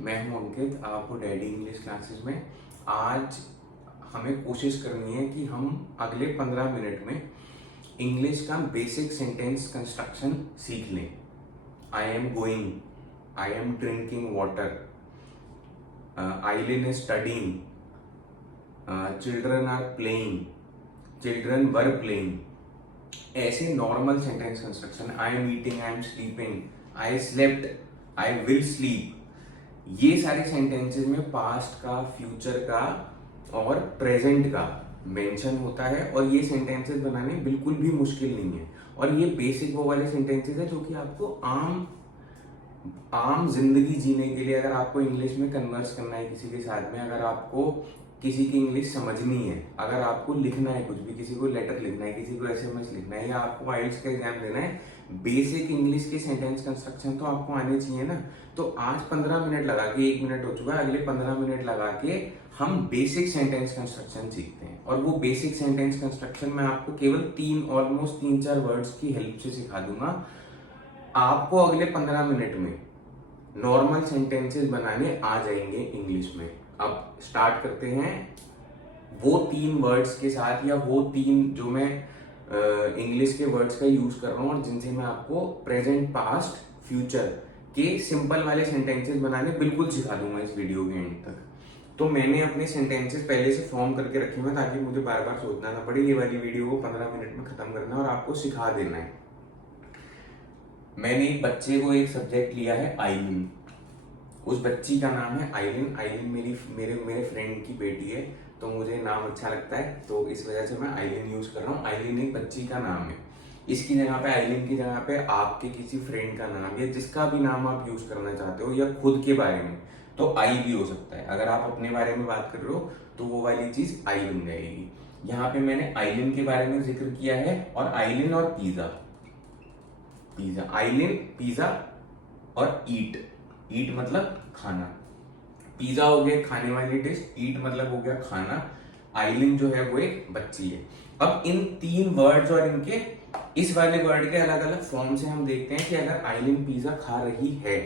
मैं हूं अंकित, आपको डैडी इंग्लिश क्लासेस में। आज हमें कोशिश करनी है कि हम अगले 15 मिनट में इंग्लिश का बेसिक सेंटेंस कंस्ट्रक्शन सीख लें। I am going, I am drinking water, Aileen is studying, children are playing, children were playing. ऐसे normal sentence construction, I am eating, I am sleeping, I slept, I will sleep, ये सारे sentences में past का, future का और present का mention होता है। और ये सेंटेंसेस बनाने बिल्कुल भी मुश्किल नहीं है। और ये बेसिक वो वाले सेंटेंसेस है जो कि आपको आम जिंदगी जीने के लिए, अगर आपको इंग्लिश में कन्वर्स करना है किसी के साथ में, अगर आपको किसी की इंग्लिश समझनी है, अगर आपको लिखना है कुछ भी, किसी को लेटर लिखना है, किसी को एसएमएस लिखना है, या आपको आइल्स का एग्जाम देना है, बेसिक इंग्लिश के सेंटेंस कंस्ट्रक्शन तो आपको आने चाहिए ना। तो आज 15 मिनट लगा के, 1 मिनट हो चुका है, अगले 15 मिनट लगा के हम बेसिक सेंटेंस कंस्ट्रक्शन सीखते हैं। और वो बेसिक सेंटेंस कंस्ट्रक्शन मैं आपको केवल ऑलमोस्ट 3-4 वर्ड्स की हेल्प से सिखा दूंगा। आपको अगले 15 मिनट में नॉर्मल सेंटेंसेस बनाने आ जाएंगे इंग्लिश में। अब स्टार्ट करते हैं वो 3 वर्ड्स के साथ, या वो 3 जो मैं इंग्लिश के वर्ड्स का यूज कर रहा हूँ और जिनसे मैं आपको प्रेजेंट, पास्ट, फ्यूचर के सिंपल वाले सेंटेंसेस बनाने बिल्कुल सिखा दूंगा इस वीडियो के एंड तक। तो मैंने अपने सेंटेंसेस पहले से फॉर्म करके रखे हुए ताकि मुझे बार बार सोचना ना पड़े। ये वाली वीडियो को 15 मिनट में खत्म करना है और आपको सिखा देना है। मैंने एक बच्चे को एक सब्जेक्ट लिया है आइलिन। उस बच्ची का नाम है आइलिन। आइलिन मेरे फ्रेंड की बेटी है, तो मुझे नाम अच्छा लगता है, तो इस वजह से मैं आइलिन यूज कर रहा हूँ। आइलिन एक बच्ची का नाम है। इसकी जगह पे, आइलिन की जगह पे आपके किसी फ्रेंड का नाम या जिसका भी नाम आप यूज करना चाहते हो, या खुद के बारे में, तो आई भी हो सकता है। अगर आप अपने बारे में बात कर रहे हो तो वो वाली चीज आई बन जाएगी। यहाँ पे मैंने आइलिन के बारे में जिक्र किया है, और आइलिन और पिज्जा, आइलिन, पिज्जा और ईट। ईट मतलब खाना। पिज्जा हो गया खाने वाली डिश, ईट मतलब हो गया खाना, आइलिन जो है वो एक बच्ची है। अब इन 3 वर्ड्स और इनके इस वाले वर्ड के अलग अलग फॉर्म से हम देखते हैं कि अगर आइलिन पिज्जा खा रही है,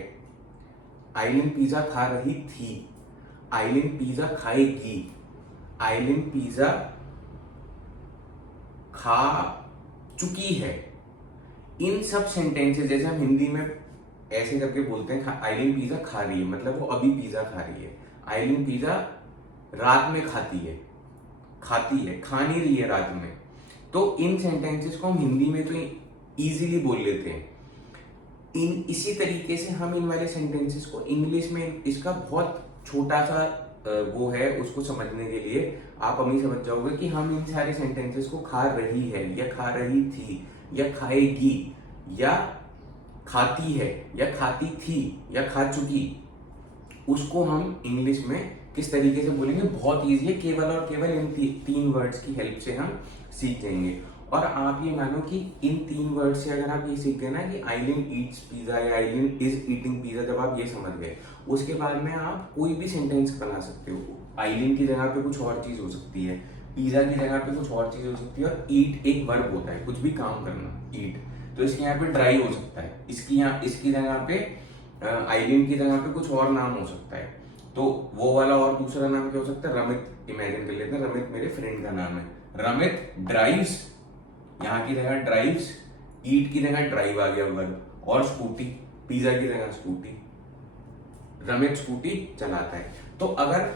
आइलिन पिज्जा खा रही थी, आइलिन पिज्जा खाएगी, आइलिन पिज्जा खा चुकी है। इन सब सेंटेंसेस, जैसे हम हिंदी में ऐसे करके बोलते हैं, आइलिन पिज्जा खा रही है, मतलब वो अभी पिज्जा खा रही है। आइलिन पिज्जा रात में खाती है, खा नहीं रही है रात में। तो इन सेंटेंसेस को हम हिंदी में तो इजीली बोल लेते हैं। इसी तरीके से हम इन वाले सेंटेंसेस को इंग्लिश में, इसका बहुत छोटा सा वो है, उसको समझने के लिए आप अभी समझ जाओगे कि हम इन सारे सेंटेंसेस को खा रही है, या खा रही थी, या खाएगी, या खाती है, या खाती थी, या खा चुकी, उसको हम इंग्लिश में किस तरीके से बोलेंगे, बहुत ईजी है। केवल और केवल इन 3 वर्ड्स की हेल्प से हम सीख जाएंगे। और आप ये मानो कि इन 3 वर्ड से अगर आप ये सीख गए ना कि आइलिन ईट्स पिज्जा या आइलिन इज ईटिंग पिज्जा, जब आप ये समझ गए, उसके बाद में आप कोई भी सेंटेंस बना सकते हो। आइलिन की जगह पे कुछ और चीज हो सकती है, पिज्जा की जगह पे कुछ और चीज हो सकती है, और ईट एक वर्ब होता है, कुछ भी काम करना, ईट। तो इसके यहाँ पे ड्राई हो सकता है, इसकी जगह पे आइलिन की जगह पे कुछ और नाम हो सकता है। तो वो वाला और दूसरा नाम क्या हो सकता है, रमित इमेजिन कर लेते हैं। रमित मेरे फ्रेंड का नाम है। रमित ड्राइव्स, यहाँ की जगह ड्राइव्स, ईट की जगह ड्राइव आ गया वर्ब, और स्कूटी, पिज्जा की जगह स्कूटी, रमित स्कूटी चलाता है। तो अगर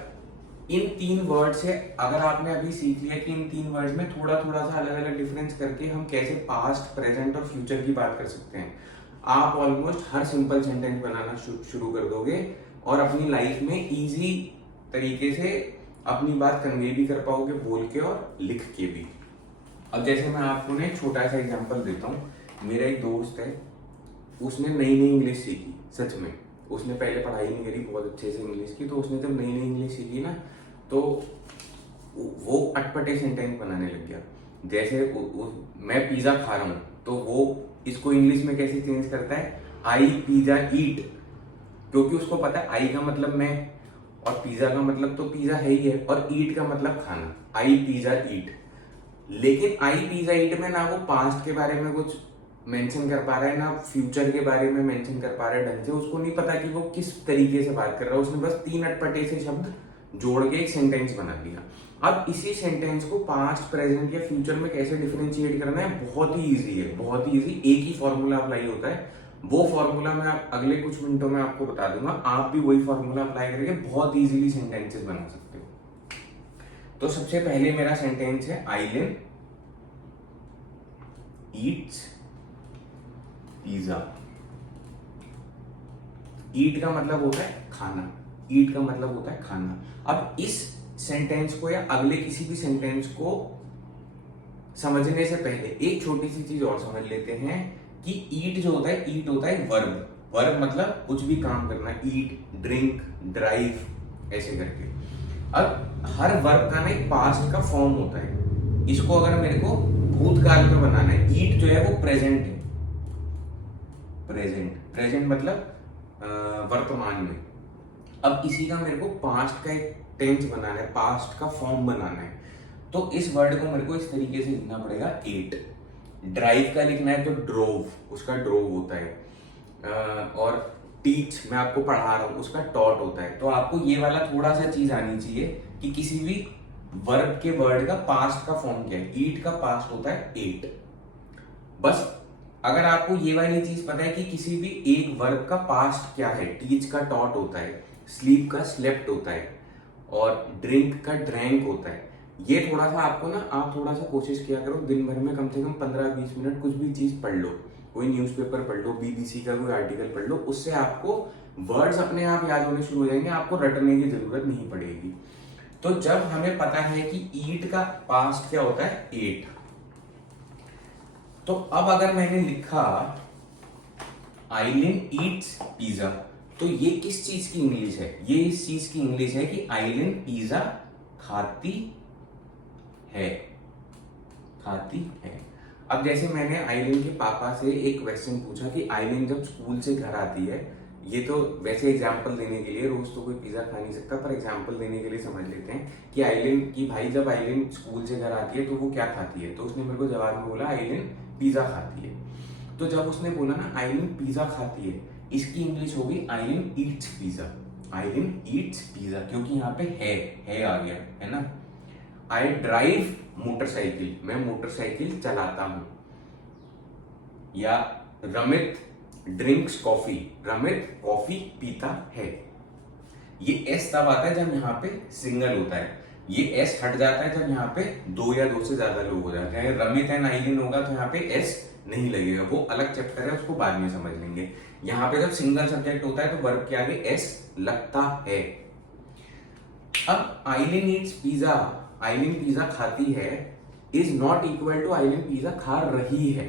इन 3 वर्ड से, अगर आपने अभी सीख लिया कि इन 3 वर्ड में थोड़ा थोड़ा सा अलग अलग डिफरेंस करके हम कैसे पास्ट, प्रेजेंट और फ्यूचर की बात कर सकते हैं, आप ऑलमोस्ट हर सिंपल सेंटेंस बनाना शुरू कर दोगे, और अपनी लाइफ में इजी तरीके से अपनी बात कन्वे भी कर पाओगे, बोल के और लिख के भी। अब जैसे मैं आपको ना एक छोटा सा एग्जांपल देता हूँ। मेरा एक दोस्त है, उसने नई नई इंग्लिश सीखी, सच में। उसने पहले पढ़ाई नहीं करी बहुत अच्छे से इंग्लिश की, तो उसने जब नई नई इंग्लिश सीखी ना, तो वो अटपटे सेंटेंस बनाने लग गया। जैसे मैं पिज्जा खा रहा हूँ, तो वो इसको इंग्लिश में कैसे चेंज करता है, आई पिज्जा ईट, क्योंकि उसको पता है आई का मतलब मैं, और पिज्जा का मतलब तो पिज्जा है ही है, और ईट का मतलब खाना, आई पिज्जा ईट। लेकिन आई पिज्जा ईट में ना वो पास्ट के बारे में कुछ मेंशन कर पा रहा है, ना फ्यूचर के बारे में मेंशन कर पा रहा है ढंग से, उसको नहीं पता कि वो किस तरीके से बात कर रहा है, उसने बस 3 अटपटे से शब्द जोड़ के एक सेंटेंस बना दिया। अब इसी सेंटेंस को पास्ट, प्रेजेंट या फ्यूचर में कैसे डिफरेंशिएट करना है, बहुत ही ईजी है, बहुत ही ईजी। एक ही फॉर्मूला अप्लाई होता है, वो फॉर्मूला मैं अगले कुछ मिनटों में आपको बता दूंगा, आप भी वही फॉर्मूला अप्लाई करके बहुत इजीली सेंटेंसेस बना सकते हो। तो सबसे पहले मेरा सेंटेंस है आइलिन ईट्स पिज्जा। ईट का मतलब होता है खाना, ईट का मतलब होता है खाना। अब इस सेंटेंस को या अगले किसी भी सेंटेंस को समझने से पहले एक छोटी सी चीज और समझ लेते हैं कि ईट जो होता है, ईट होता है वर्ब। वर्ब मतलब कुछ भी काम करना, ईट, ड्रिंक, ड्राइव, ऐसे करके। अब हर वर्ब का ना एक पास्ट का फॉर्म होता है। इसको अगर मेरे को भूतकाल में बनाना है, ईट जो है वो प्रेजेंट है, प्रेजेंट, प्रेजेंट मतलब वर्तमान में। अब इसी का मेरे को पास्ट का एक टेंस बनाना है, पास्ट का फॉर्म बनाना है। तो इस वर्ड को मेरे को इस तरीके से लिखना पड़ेगा, एट। ड्राइव का लिखना है तो ड्रोव, उसका ड्रोव होता है। और टीच मैं आपको पढ़ा रहा हूं, उसका टॉट होता है। तो आपको ये वाला थोड़ा सा चीज आनी चाहिए कि किसी भी वर्ब के वर्ड का पास्ट का फॉर्म क्या है। ईट का पास्ट होता है एट। बस अगर आपको ये वाली चीज पता है कि किसी भी एक वर्ब का पास्ट क्या है, टीच का टॉट होता है, स्लीप का स्लेप्ट होता है, और ड्रिंक का ड्रैंक होता है। ये थोड़ा सा आपको ना, आप थोड़ा सा कोशिश किया करो दिन भर में कम से कम 15-20 मिनट कुछ भी चीज पढ़ लो, कोई न्यूज़पेपर पढ़ लो, बीबीसी का कोई आर्टिकल पढ़ लो, उससे आपको वर्ड्स अपने आप याद होने शुरू हो जाएंगे, आपको रटने की जरूरत नहीं पड़ेगी। तो जब हमें पता है कि ईट का पास्ट क्या होता है, एट, तो अब अगर मैंने लिखा आइलिन ईट्स पिज्जा, तो ये किस चीज की इंग्लिश है, ये इस चीज की इंग्लिश है कि आइलिन पिज्जा खाती है, खाती है। अब जैसे मैंने आइलिन के पापा से एक क्वेश्चन पूछा कि आइलिन जब स्कूल से घर आती है, ये तो वैसे एग्जाम्पल देने के लिए, रोज तो कोई पिज्जा खा नहीं सकता, पर एग्जाम्पल देने के लिए समझ लेते हैं कि आइलिन की भाई जब आइलिन स्कूल से घर आती है तो वो क्या खाती है। तो उसने मेरे को जवाब में बोला आइलिन पिज्जा खाती है। तो जब उसने बोला ना आइलिन पिज्जा खाती है, इसकी इंग्लिश होगी आइलिन eats pizza, Aileen eats pizza, क्योंकि यहाँ पे है आ गया है ना। आई ड्राइव मोटरसाइकिल, मैं मोटरसाइकिल चलाता हूं। या Ramit drinks coffee, Ramit coffee पीता है। ये एस तब आता है जब यहाँ पे सिंगल होता है, ये एस हट जाता है जब यहाँ पे दो या दो से ज्यादा लोग हो जाते हैं। रमित एंड आइलिन होगा तो यहाँ पे एस नहीं लगेगा, वो अलग चैप्टर है, उसको बाद में समझ लेंगे। यहाँ पे जब सिंगल सब्जेक्ट होता है तो वर्ब के आगे एस लगता है। अब Aileen eats pizza, Aileen pizza खाती है, is not equal to Aileen pizza खा रही है,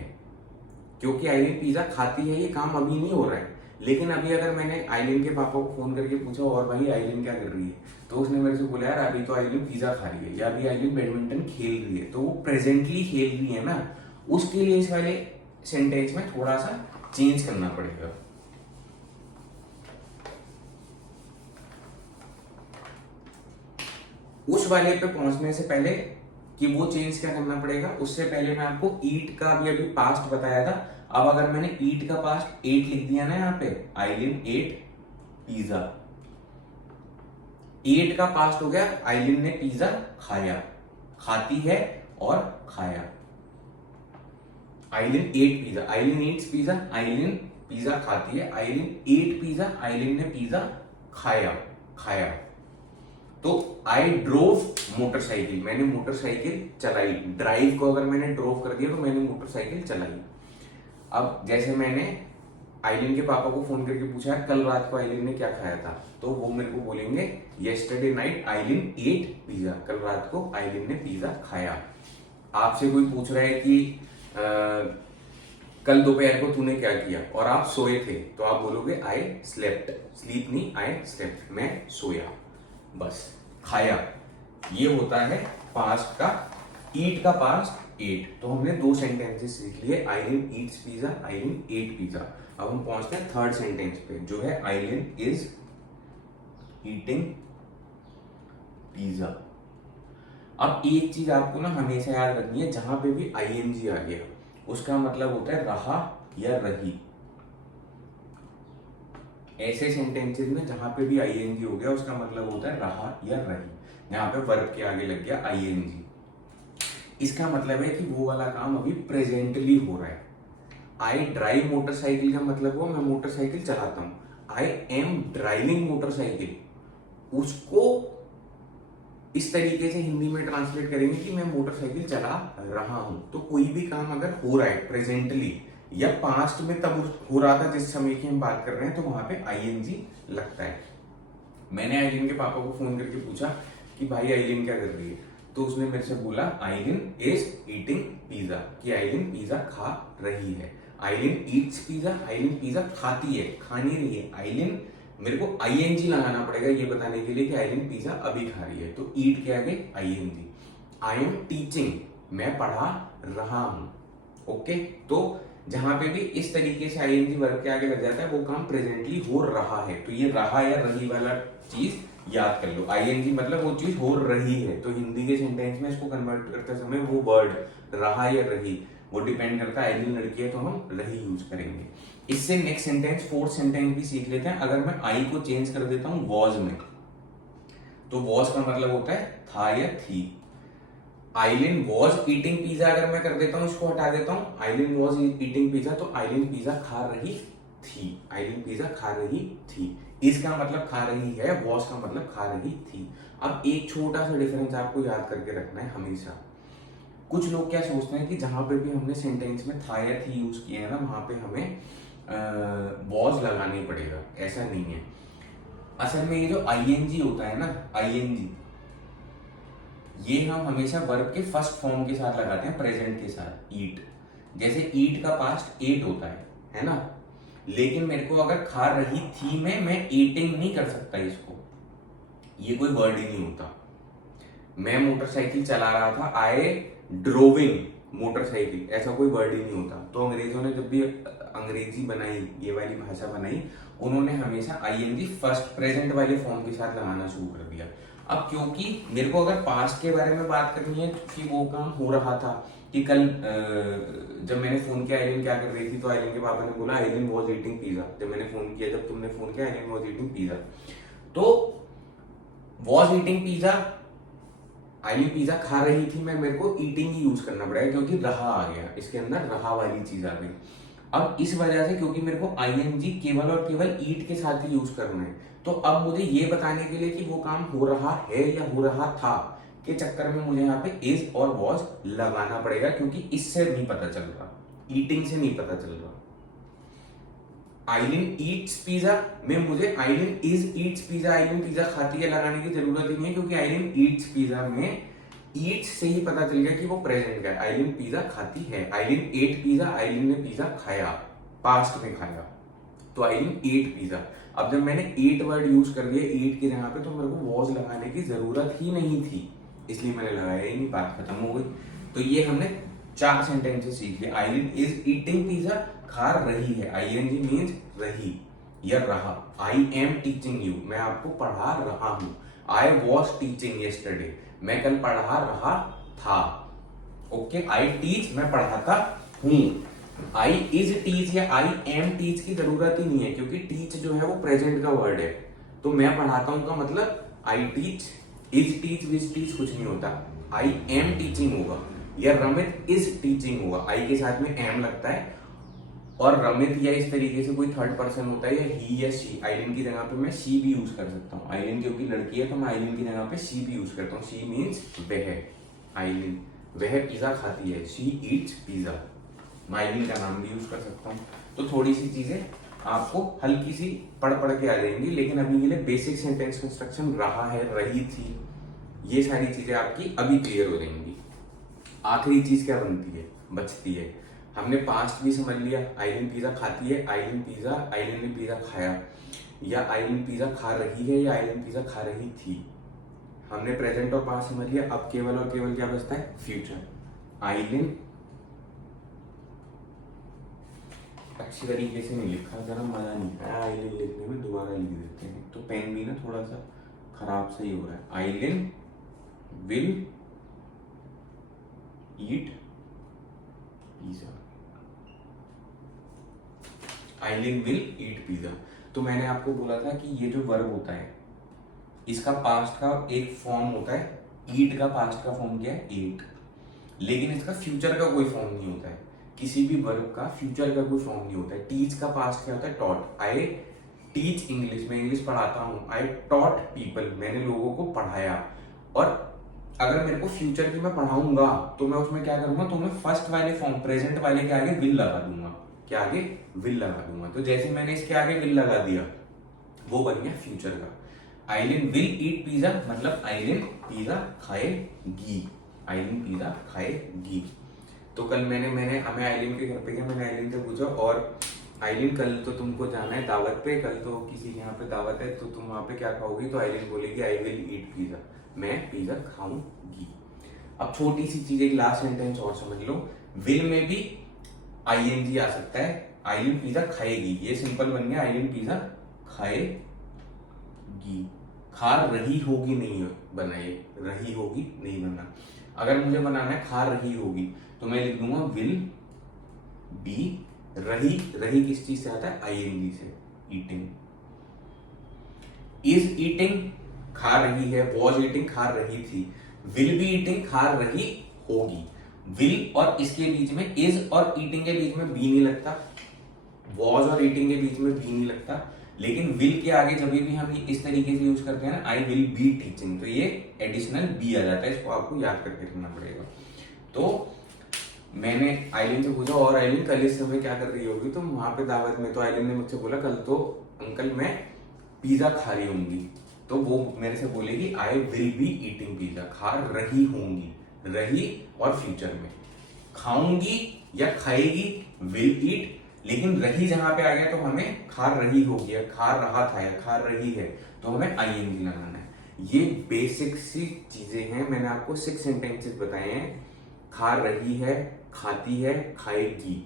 क्योंकि आइलिन पिज्जा खाती है ये काम अभी नहीं हो रहा है। लेकिन अभी अगर मैंने आइलिन के पापा को फोन करके पूछा और भाई आइलिन क्या कर रही है, तो उसने मेरे से बोला यार अभी तो आइलिन पिज्जा खा रही है, या अभी आइलिन बैडमिंटन खेल रही है, तो वो प्रेजेंटली खेल रही है ना, उसके लिए इस वाले सेंटेंस में थोड़ा सा चेंज करना पड़ेगा। उस वाले पे पहुंचने से पहले कि वो चेंज क्या करना पड़ेगा, उससे पहले मैं आपको ईट का भी अभी पास्ट बताया था। अब अगर मैंने ईट का पास्ट एट लिख दिया ना यहाँ पे, आइलिन एट पिज्जा, एट का पास्ट हो गया आइलिन ने पिज्जा खाया, खाती है और खाया। Aileen ate pizza, Aileen eats pizza, Aileen pizza खाती है, आइलिन एट पिज्जा, आइलिन ने पिज्जा खाया, खाया। तो आई ड्रोव मोटरसाइकिल, मैंने मोटरसाइकिल चलाई। ड्राइव को अगर मैंने ड्रोव कर दिया तो मैंने मोटरसाइकिल चलाई। अब जैसे मैंने आइलिन के पापा को फोन करके पूछा है कल रात को आइलिन ने क्या खाया था, तो वो मेरे को बोलेंगे येस्टरडे नाइट आइलिन एट पिज्जा, कल रात को आइलिन ने पिज्जा खाया। आपसे कोई पूछ रहा है कि कल दोपहर को तूने क्या किया, और आप सोए थे, तो आप बोलोगे आई स्लेप्ट, स्लीप नहीं आई स्लेप्ट, मैं सोया। बस खाया, ये होता है पास्ट का, ईट का पास्ट एट। तो हमने दो सेंटेंसेस सीख लिए, आइलिन ईट्स पिज्जा, आइलिन एट पिज्जा। अब हम पहुंचते हैं थर्ड सेंटेंस पे, जो है आइलिन इज ईटिंग पिज्जा। अब एक चीज आपको ना हमेशा याद रखनी है, जहां पे भी आईएनजी आ गया उसका मतलब होता है रहा या रही। ऐसे सेंटेंसेस में जहां पे भी आईएनजी हो गया उसका मतलब होता है रहा या रही, यहाँ पे वर्ब के आगे लग गया आईएनजी, इसका मतलब है कि वो वाला काम अभी प्रेजेंटली हो रहा है। आई ड्राइव मोटरसाइकिल का मतलब वो मैं मोटरसाइकिल चलाता हूं, आई एम ड्राइविंग मोटरसाइकिल, उसको इस तरीके से हिंदी में ट्रांसलेट करेंगे कि मैं मोटरसाइकिल चला रहा हूं। तो कोई भी काम अगर हो रहा है प्रेजेंटली या पास्ट में तब हो रहा था जिस समय की हम बात कर रहे हैं, तो वहां पे आईएनजी लगता है। मैंने आइलिन के पापा को फोन करके पूछा कि भाई आइलिन क्या कर रही है, तो उसने मेरे से बोला आइलिन इज ईटिंग पिज्जा, कि आइलिन पिज्जा खा रही है। आइलिन ईट्स पिज्जा, आइलिन पिज्जा खाती है, खा नहीं रही है। आइलिन, मेरे को आईएनजी लगाना पड़ेगा ये बताने के लिए कि आइलिन पिज्जा अभी खा रही है, तो ईट के आगे आईएनजी। आई एम टीचिंग, मैं पढ़ा रहा हूं। ओके, तो जहां पे भी इस तरीके से आईएनजी वर्ब के आगे लग जाता है वो काम प्रेजेंटली हो रहा है। तो ये रहा या रही वाला चीज याद कर लो। आईएनजी मतलब वो चीज हो रही है, तो हिंदी के सेंटेंस में इसको कन्वर्ट करते समय वो वर्ड रहा या रही वो डिपेंड करता है। आइलिन लड़की है तो हम रही यूज करेंगे। इससे नेक्स्ट सेंटेंस, फोर्थ सेंटेंस भी सीख लेते हैं। अगर मैं आई को चेंज कर देता हूं वॉज में, तो वॉज का मतलब होता है था या थी। आइलिन वॉज ईटिंग पिज्जा अगर मैं कर देता हूं, इसको हटा देता हूं, आइलिन वॉज ईटिंग पिज्जा, तो आइलिन पिज्जा खा रही थी। आइलिन पिज्जा खा रही थी, इसका मतलब खा रही है, वॉज का मतलब खा रही थी। अब एक छोटा सा डिफरेंस आपको याद करके रखना है हमेशा। कुछ लोग क्या सोचते हैं कि जहां पे भी हमने सेंटेंस में था या थी यूज किया है ना, वहां पे हमें वॉज लगानी पड़ेगा। ऐसा नहीं है। असल में ये जो आईएनजी होता है ना, आईएनजी, ये हम हमेशा वर्ब के फर्स्ट फॉर्म के साथ लगाते हैं, प्रेजेंट के साथ। ईट, जैसे ईट का पास्ट एट होता है ना। लेकिन मेरे को अगर खा रही थी में मैं ईटिंग नहीं कर सकता इसको, ये कोई वर्ड ही नहीं होता। मैं मोटरसाइकिल चला रहा था, आई ड्रोविंग मोटरसाइकिल, ऐसा कोई वर्ड ही नहीं होता। तो अंग्रेजों ने जब भी अंग्रेजी बनाई, ये वाली भाषा बनाई, उन्होंने हमेशा आईएनजी फर्स्ट प्रेजेंट वाले फॉर्म के साथ लगाना शुरू कर दिया। अब क्योंकि मेरे को अगर पास्ट के बारे में बात करनी है कि वो काम हो रहा था, कि कल जब मैंने फोन किया आइलिन क्या कर रही थी, तो आइलिन के पापा ने बोला आइलिन वॉज ईटिंग पिज्जा। जब मैंने फोन किया, जब तुमने फोन किया, आइलिन वॉज ईटिंग पिज्जा। तो was eating pizza, Aileen pizza खा रही थी, मैं मेरे को ईटिंग ही यूज करना पड़ेगा क्योंकि रहा आ गया, इसके अंदर रहा वाली चीज आ गई। अब इस वजह से, क्योंकि मेरे को आईएनजी केवल और केवल ईट के साथ ही यूज करना है, तो अब मुझे ये बताने के लिए कि वो काम हो रहा है या हो रहा था के चक्कर में मुझे यहाँ पे इज और वॉज लगाना पड़ेगा, क्योंकि इससे नहीं पता चल रहा, ईटिंग से नहीं पता चल रहा। आइलिन ईट्स पिज्जा में मुझे आइलिन is Yeats pizza, Aileen pizza खाती है लगाने की जरूरत ही नहीं है, क्योंकि आइलिन ईट्स पिज्जा में ईट्स से ही पता चल गया कि वो प्रेजेंट का है। आइलिन पिज्जा खाती है, आइलिन एट पिज्जा, आइलिन ने पिज्जा खाया, पास्ट में खाया, तो आइलिन एट पिज्जा। अब जब मैंने एट वर्ड यूज कर दिया ईट की जगह पे, तो मेरे को वॉज लगाने की जरूरत ही नहीं थी, इसलिए मैंने लगाया ही नहीं, बात खत्म हो गई। तो ये हमने 4 सेंटेंसेस सीख लिए। आइलिन इज ईटिंग पिज्जा, खा रही है, आईएनजी मींस रही या रहा। आई एम टीचिंग यू, मैं आपको पढ़ा रहा हूं। आई वॉज टीचिंग यस्टरडे, मैं कल पढ़ा रहा था। ओके, आई टीच, मैं पढ़ाता हूं। आई इज टीच या आई एम टीच की जरूरत ही नहीं है, क्योंकि टीच जो है वो प्रेजेंट का वर्ड है। तो मैं पढ़ाता हूं का मतलब I teach, is teach, which teach कुछ नहीं होता, आई एम टीचिंग होगा, या रमित इज टीचिंग होगा, आई के साथ में एम लगता है। और रमित या इस तरीके से कोई थर्ड पर्सन होता है, या ही या शी, आइलिन की जगह पे मैं शी भी यूज कर सकता हूँ। आइलिन क्योंकि लड़की है तो मैं आइलिन की जगह पे शी भी यूज करता हूँ। शी मीन्स वह, आइलिन वह पिज्जा खाती है, शी ईट्स पिज्जा। मैं आइलिन का नाम भी यूज कर सकता हूँ। तो थोड़ी सी चीजें आपको हल्की सी पढ़ के आ जाएंगी, लेकिन अभी के लिए बेसिक सेंटेंस कंस्ट्रक्शन, रहा है, रही थी, ये सारी चीजें आपकी अभी क्लियर हो जाएंगी। आखिरी चीज क्या बनती है, बचती है। हमने पास्ट भी समझ लिया, आइलिन पिज्जा खाती है, आइलिन ने पिज्जा खाया, या आइलिन पिज्जा खा रही है, या आइलिन पिज्जा खा रही थी। हमने प्रेजेंट और पास्ट समझ लिया। अब केवल और केवल क्या बचता है, फ्यूचर। आइलिन, अच्छी तरीके से नहीं लिखा, जरा मजा नहीं आया आइलिन लिखने में, दोबारा लिख देते हैं। तो पेन भी ना थोड़ा सा खराब सही हो रहा है। Aileen will eat pizza, Aileen will eat pizza. तो मैंने आपको बोला था कि ये जो वर्ब होता है इसका पास्ट का एक फॉर्म होता है, ईट का पास्ट का फॉर्म क्या है, एट, लेकिन इसका फ्यूचर का कोई फॉर्म नहीं होता है। किसी भी वर्ब का फ्यूचर का कोई फॉर्म नहीं होता है। टीच का पास्ट क्या होता है, टॉट। आई टीच इंग्लिश, मैं इंग्लिश पढ़ाता हूँ। आई टॉट पीपल, मैंने लोगों को पढ़ाया। और अगर मेरे को फ्यूचर की मैं पढ़ाऊंगा तो मैं उसमें क्या करूंगा, तो मैं फर्स्ट वाले फॉर्म प्रेजेंट वाले के आगे विल लगा दूंगा। क्या आगे, विल लगा दूंगा। तो जैसे मैंने इसके आगे विल लगा दिया वो बन गया फ्यूचर का। आइलिन विल ईट पिज्जा मतलब आइलिन पिज्जा खाएगी, आइलिन पिज्जा खाएगी। तो कल मैंने हमें आइलिन के घर पे गया, मैंने आइलिन से पूछा, और आइलिन कल तो तुमको जाना है दावत पे, कल तो किसी के यहाँ पे दावत है, तो तुम वहां पे क्या खाओगी? तो आइलिन बोलेगी आई विल ईट पिज्जा, मैं पिज्जा खाऊंगी। अब छोटी सी चीज, एक लास्ट सेंटेंस और समझ लो। विल में भी आईएनजी आ सकता है। आइलिन पिज्जा खाएगी, ये सिंपल बन गया, आइलिन पिज्जा खाएगी। खा रही होगी नहीं बना, ये रही होगी नहीं बना। अगर मुझे बनाना है खा रही होगी तो मैं लिख दूंगा विल बी रही। रही किस चीज से आता है, आईएनजी से, ईटिंग। इज ईटिंग खा रही है, वॉज ईटिंग खा रही थी, विल बी ईटिंग खा रही होगी। विल और इसके बीच में, इज और ईटिंग के बीच में बी नहीं लगता, वॉज और ईटिंग के बीच में बी नहीं लगता, लेकिन विल के आगे जब भी हम इस तरीके से यूज करते हैं ना, आई विल बी टीचिंग, तो ये एडिशनल बी आ जाता है। इसको आपको याद करके रखना पड़ेगा। तो मैंने आइलिन से पूछा, और आइलिन कल इस समय क्या कर रही होगी? तो वहां पे दावत में, तो आइलिन ने मुझसे बोला कल तो अंकल मैं पिज्जा खा रही होंगी। तो वो मेरे से बोलेगी I will be eating pizza, खा रही होंगी, रही और फ्यूचर में। खाऊंगी या खाएगी विल ईट, लेकिन रही जहां पे आ गया तो हमें खा रही होगी या खा रहा था या खा रही है, तो हमें आईएनजी लगाना है। ये बेसिक सी चीजें हैं, मैंने आपको 6 सेंटेंसेस बताए हैं। खा रही है, खाती है, खाएगी।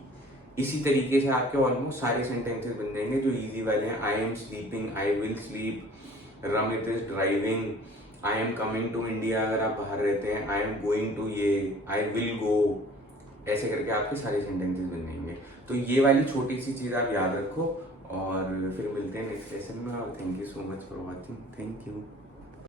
इसी तरीके से आपके ऑलमोस्ट सारे सेंटेंसेस बन जाएंगे जो इजी वाले हैं। I am sleeping, I will sleep, Ramit is driving, I am coming to India अगर आप बाहर रहते हैं, आई एम गोइंग टू ये, आई विल गो, ऐसे करके आपके सारे सेंटेंसेस बन जाएंगे। तो ये वाली छोटी सी चीज आप याद रखो, और फिर मिलते हैं नेक्स्ट लेसन में। और thank you so much for watching, thank you.